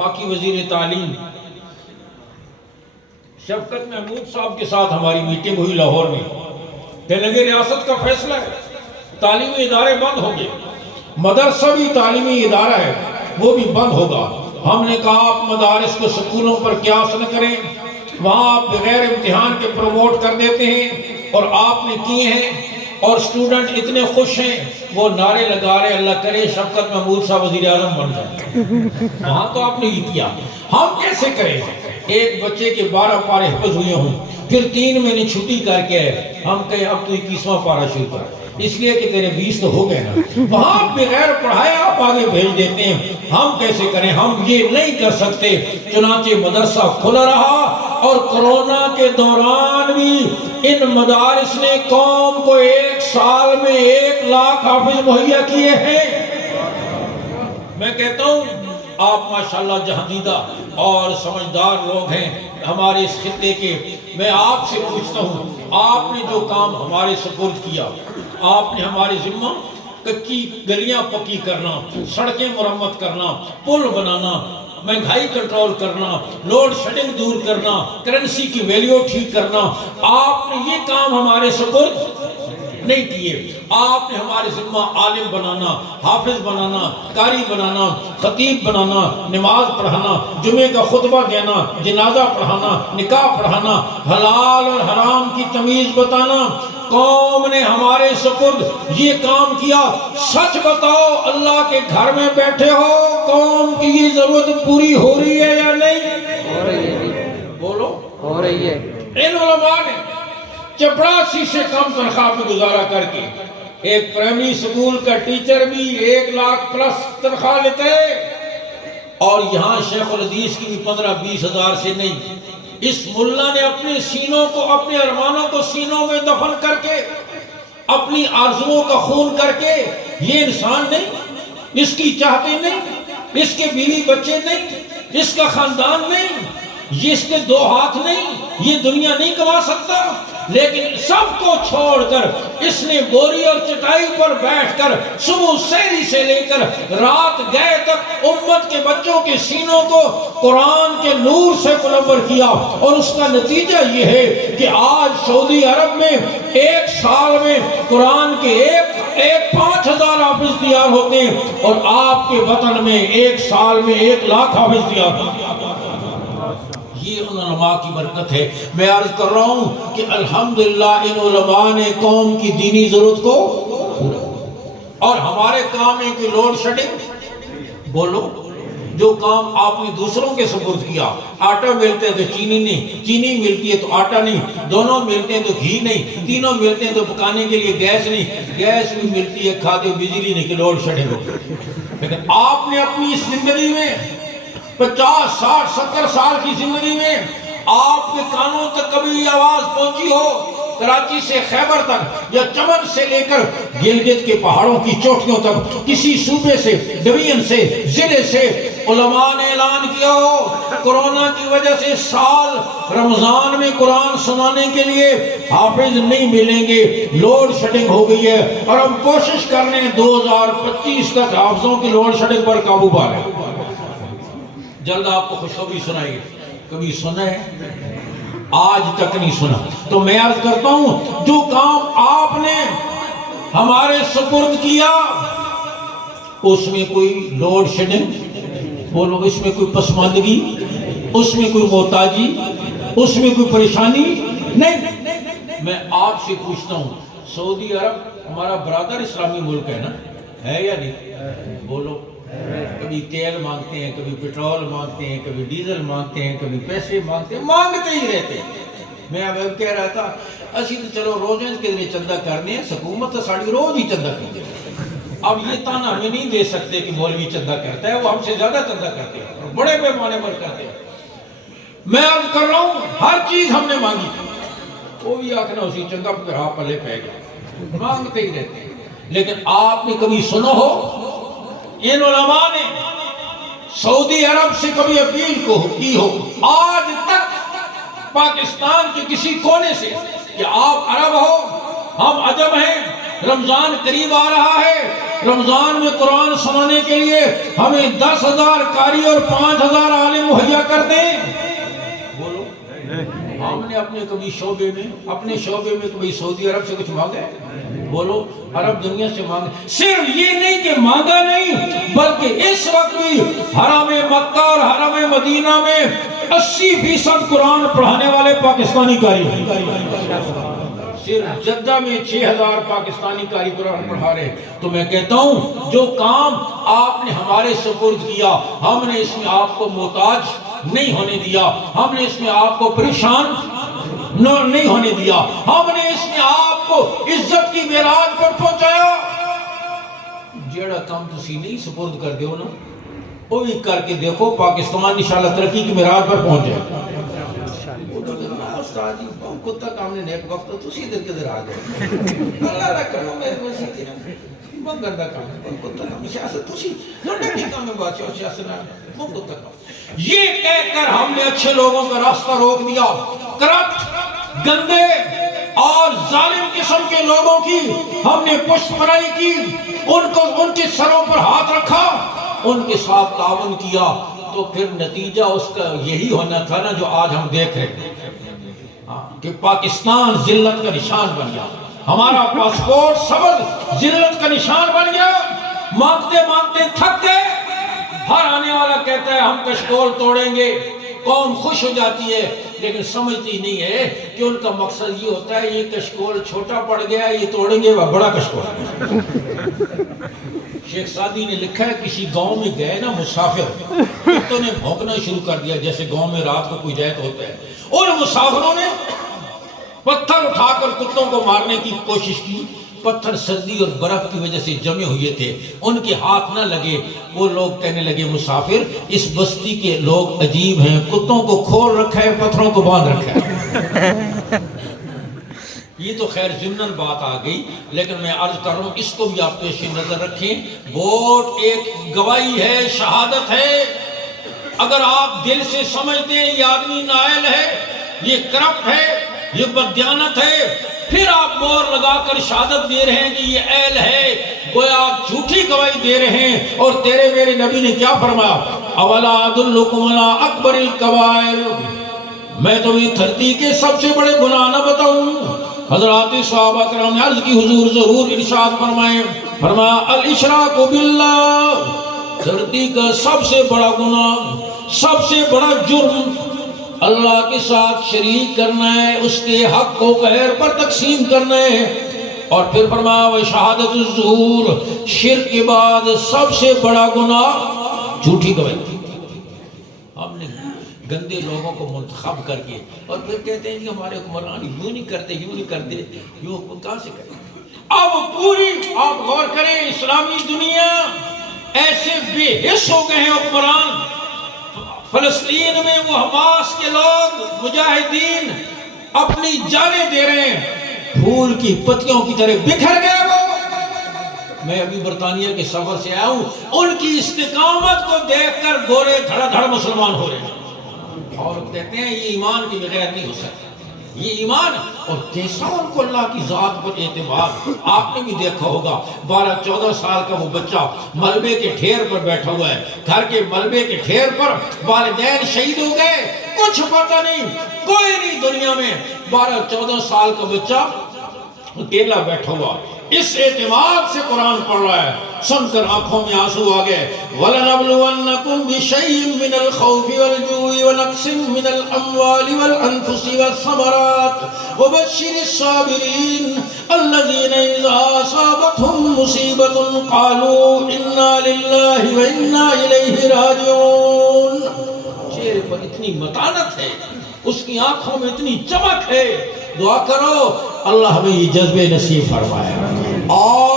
وفاقی وزیر تعلیم شفقت محمود صاحب کے ساتھ ہماری میٹنگ ہوئی لاہور میں، کہنے لگے ریاست کا فیصلہ ہے، تعلیمی ادارے بند ہوں گے، مدرسہ بھی تعلیمی ادارہ ہے وہ بھی بند ہوگا۔ ہم نے کہا آپ مدارس کو سکولوں پر قیاس نہ کریں، وہاں آپ بغیر امتحان کے پروموٹ کر دیتے ہیں اور آپ نے کیے ہیں، اور اسٹوڈنٹ اتنے خوش ہیں وہ نعرے لگا رہے اللہ کرے شفقت محمود صاحب وزیر اعظم بن جائیں۔ وہاں تو آپ نے یہ کیا، ہم کیسے کریں؟ ایک بچے کے 12 پارے حفظ ہوئے ہوں، پھر 3 مہینے چھٹی کر کے ہم کہیں اب تو 21واں پارا شروع کر، اس لیے کہ تیرے 20 تو ہو گئے نا، وہاں بغیر پڑھائے آپ آگے بھیج دیتے ہیں۔ ہم کیسے کریں؟ ہم یہ نہیں کر سکتے۔ چنانچہ مدرسہ کھلا رہا، اور کرونا کے دوران بھی ان مدارس نے قوم کو 1 سال میں 1 لاکھ حافظ مہیا کیے ہیں۔ میں کہتا ہوں آپ ماشاءاللہ جہاندیدہ اور سمجھدار لوگ ہیں ہمارے اس خطے کے، میں آپ سے پوچھتا ہوں آپ نے جو کام ہمارے سپرد کیا، آپ نے ہمارے ذمہ کچی گلیاں پکی کرنا، سڑکیں مرمت کرنا، پل بنانا، مہنگائی کنٹرول کرنا، لوڈ شیڈنگ دور کرنا، کرنسی کی ویلیو ٹھیک کرنا، آپ نے یہ کام ہمارے سپرد نہیں کیے۔ آپ نے ہمارے ذمہ عالم بنانا، حافظ بنانا، قاری بنانا، خطیب بنانا، نماز پڑھانا، جمعے کا خطبہ دینا، جنازہ پڑھانا، نکاح پڑھانا، حلال اور حرام کی تمیز بتانا، قوم نے ہمارے سپرد یہ کام کیا۔ سچ بتاؤ اللہ کے گھر میں بیٹھے ہو، قوم کی یہ ضرورت پوری ہو رہی ہے یا نہیں؟ ہو رہی ہے، بولو ہو رہی ہے۔ ان علماء نے چپڑاسی سے کم تنخواہ پہ گزارا کر کے، ایک پرائمری سکول کا ٹیچر بھی 1 لاکھ پلس تنخواہ لیتے ہیں، اور یہاں شیخ الحدیث کی بھی 15-20 ہزار سے نہیں۔ اس ملا نے اپنے سینوں کو، اپنے ارمانوں کو سینوں میں دفن کر کے، اپنی آرزوؤں کا خون کر کے، یہ انسان نہیں، اس کی چاہتے نہیں، اس کے بیوی بچے نہیں، اس کا خاندان نہیں، یہ اس کے 2 ہاتھ نہیں، یہ دنیا نہیں کما سکتا، لیکن سب کو چھوڑ کر اس نے بوری اور چٹائی پر بیٹھ کر صبح سحری سے لے کر رات گئے تک امت کے بچوں کے سینوں کو قرآن کے نور سے منور کیا، اور اس کا نتیجہ یہ ہے کہ آج سعودی عرب میں 1 سال میں قرآن کے ایک 5,000 حافظ تیار ہوتے ہیں، اور آپ کے وطن میں 1 سال میں 1 لاکھ حافظ تیار ہوتے ہیں۔ یہ ان علماء کی برکت ہے۔ میں عرض کر رہا ہوں کہ الحمدللہ ان علماء نے قوم کی دینی ضرورت کو پورا، اور ہمارے کام ہے کہ لوڈ شیڈنگ، بولو جو کام آپ نے دوسروں کے سپرد کیا، آٹا ملتے ہیں تو چینی نہیں، چینی ملتی ہے تو آٹا نہیں، دونوں ملتے ہیں تو گھی نہیں، تینوں ملتے ہیں تو پکانے کے لیے گیس نہیں، گیس بھی ملتی ہے کھاتے بجلی نہیں کہ لوڈ شیڈنگ ہو۔ لیکن آپ نے اپنی اس زندگی میں 50, 60, 70 سال کی زندگی میں آپ کے کانوں تک کبھی یہ آواز پہنچی ہو، کراچی سے خیبر تک یا چمن سے لے کر گلگت کے پہاڑوں کی چوٹیوں تک، کسی صوبے سے، ڈویژن سے، ضلع سے علماء نے اعلان کیا ہو کورونا کی وجہ سے سال رمضان میں قرآن سنانے کے لیے حافظ نہیں ملیں گے، لوڈ شیڈنگ ہو گئی ہے، اور ہم کوشش کر رہے ہیں 2025 تک حافظوں کی لوڈ شیڈنگ پر قابو پا لیں۔ جلد آپ کو خوشخبری سنائیے، کبھی سنا ہے؟ آج تک نہیں سنا۔ تو میں عرض کرتا ہوں جو کام آپ نے ہمارے سپرد کیا، اس میں کوئی لوڈ شیڈنگ، بولو اس میں کوئی پسماندگی، اس میں کوئی محتاجی، اس میں کوئی پریشانی نہیں۔ میں آپ سے پوچھتا ہوں سعودی عرب ہمارا برادر اسلامی ملک ہے نا، ہے یا نہیں؟ بولو۔ کبھی تیل مانگتے ہیں، کبھی پیٹرول مانگتے ہیں، کبھی ڈیزل مانگتے ہیں، کبھی پیسے مانگتے ہیں، مانگتے ہی رہتے ہیں۔ میں اب کہہ رہا تھا اسی تو چلو روزیں کے لیے چندہ کرنے ہیں، حکومت تو ساڑی روز ہی چندہ کرتے ہیں۔ اب یہ تانا ہمیں نہیں دے سکتے کہ مولوی چندہ کرتا ہے، وہ ہم سے زیادہ چندہ کرتے ہیں، بڑے پیمانے پر کرتے ہیں۔ میں عرض کر رہا ہوں ہر چیز ہم نے مانگی، وہ بھی آخنا اسی چندہ پر آپ پلے پہ گئے، مانگتے ہی رہتے ہیں۔ لیکن آپ نے کبھی سنا ہو ان علماء نے سعودی عرب سے کبھی اپیل کی ہو آج تک پاکستان کے کسی کونے سے کہ آپ عرب ہو، ہم عجم ہیں، رمضان قریب آ رہا ہے، رمضان میں قرآن سنانے کے لیے ہمیں 10,000 قاری اور 5,000 مہیا کر دیں؟ بولو، ہم نے اپنے کبھی شعبے میں کبھی سعودی عرب سے کچھ مانگا ہے؟ بولو، عرب دنیا سے مانگا؟ صرف یہ نہیں کہ مانگا نہیں، بلکہ اس وقت بھی حرم مکہ اور حرم مدینہ میں 80% قرآن پڑھانے والے پاکستانی قاری ہیں۔ صرف جدہ میں 6000 پاکستانی قاری قرآن پڑھا رہے۔ تو میں کہتا ہوں جو کام آپ نے ہمارے سپرد کیا، ہم نے اس میں آپ کو محتاج نہیں ہونے دیا، ہم نے اس میں آپ کو پریشان نہیں ہونے دیا، ہم نے اس میں آپ کو عزت کی معراج پر پہنچایا۔ جیڑا کام تسی نہیں سپرد کر دیو نا، وہ بھی کر کے دیکھو، پاکستان انشاءاللہ ترقی کی معراج پر پہنچ جائے۔ استاد جی کتا کام نے نیک وقت تو سی ادھر کدھر آ گئے، اللہ رکھنا میں مسیح منگر دا کام کتا کام سیاست تو سی لوٹے کی کام میں بادشاہ سیاست نہ کتا کام۔ یہ کہہ کر ہم نے اچھے لوگوں کا راستہ روک دیا، کرپٹ، گندے اور ظالم قسم کے لوگوں کی ہم نے پشت پناہی کی، ان کے سروں پر ہاتھ رکھا، ان کے ساتھ تعاون کیا، تو پھر نتیجہ اس کا یہی ہونا تھا نا جو آج ہم دیکھ رہے ہیں کہ پاکستان ذلت کا نشان بن گیا، ہمارا پاسپورٹ سبز ذلت کا نشان بن گیا۔ مانگتے مانگتے تھک گئے، ہر آنے والا کہتا ہے ہم کشکول توڑیں گے، قوم خوش ہو جاتی ہے، لیکن سمجھتی نہیں ہے کہ ان کا مقصد یہ ہوتا ہے یہ کشکول چھوٹا پڑ گیا، یہ توڑیں گے وہ بڑا کشکول۔ شیخ سعدی نے لکھا ہے کسی گاؤں میں گئے نا مسافر، کتوں نے بھونکنا شروع کر دیا، جیسے گاؤں میں رات کو کوئی جائے تو ہوتا ہے، ان مسافروں نے پتھر اٹھا کر کتوں کو مارنے کی کوشش کی، پتھر سردی اور برف کی وجہ سے جمے ہوئے تھے، ان کے ہاتھ نہ لگے، وہ لوگ کہنے لگے مسافر اس بستی کے لوگ عجیب ہیں، کتوں کو کھول رکھا ہے، پتھروں کو باندھ رکھا ہے۔ یہ تو خیر ضمناً بات آ گئی، لیکن میں عرض کر رہا ہوں اس کو بھی آپ پیش نظر رکھیں، ووٹ ایک گواہی ہے، شہادت ہے۔ اگر آپ دل سے سمجھتے ہیں یہ آدمی نائل ہے، یہ کرپٹ ہے، یہ بددیانت ہے، پھر آپ مور لگا کر شہادت دے رہے ہیں کہ یہ اہل ہے، گویا آپ جھوٹی گواہی دے رہے ہیں۔ اور تیرے میرے نبی نے کیا فرمایا؟ اولا ادلکم علی اکبر الکبائر، میں تمہیں دھرتی کے سب سے بڑے گناہ نہ بتاؤں؟ حضرات صحابہ کرام نے عرض کی حضور ضرور ارشاد فرمائیں، فرمایا الاشراک باللہ، دھرتی کا سب سے بڑا گناہ، سب سے بڑا جرم اللہ کے ساتھ شریک کرنا ہے، اس کے حق کو غیر پر تقسیم کرنا ہے۔ اور پھر فرمایا وشہادت الزور، شرک کے بعد سب سے بڑا گناہ جھوٹی گواہی۔ ہم نے گندے لوگوں کو منتخب کر کے اور پھر کہتے ہیں کہ ہمارے حکمران یوں نہیں کرتے، یوں کہاں سے کرتے؟ اب پوری آپ غور کریں، اسلامی دنیا ایسے بے حس ہو گئے ہیں حکمران، فلسطین میں وہ حماس کے لوگ مجاہدین اپنی جانیں دے رہے ہیں، پھول کی پتیوں کی طرح بکھر گئے وہ۔ میں ابھی برطانیہ کے سفر سے آیا ہوں، ان کی استقامت کو دیکھ کر گورے دھڑا دھڑ مسلمان ہو رہے ہیں، اور کہتے ہیں یہ ایمان کے بغیر نہیں ہو سکتا، یہ ایمان۔ اور کیسا ان کو اللہ کی ذات پر اعتبار، آپ نے بھی دیکھا ہوگا 12-14 سال کا وہ بچہ ملبے کے ڈھیر پر بیٹھا ہوا ہے، گھر کے ملبے کے ڈھیر پر، والدین شہید ہو گئے، کچھ پتہ نہیں، کوئی نہیں دنیا میں، 12-14 سال کا بچہ اکیلا بیٹھا ہوا، اس اعتماد سے قرآن پڑھ رہا ہے، سن کر آنکھوں میں آنسو آ گئے۔ وَلَنَبْلُوَنَّكُمْ بِشَيْءٍ مِّنَ الْخَوْفِ وَالْجُوعِ وَنَقْصٍ مِّنَ الْأَمْوَالِ وَالْأَنفُسِ وَالثَّمَرَاتِ وَبَشِّرِ الصَّابِرِينَ الَّذِينَ إِذَا أَصَابَتْهُم مُّصِيبَةٌ قَالُوا إِنَّا لِلَّهِ وَإِنَّا إِلَيْهِ رَاجِعُونَ۔ چہرے پر اتنی متانت ہے، اس کی آنکھوں میں اتنی چمک ہے، دعا کرو اللہ ہمیں یہ جذبے نصیب فرمائے۔ اور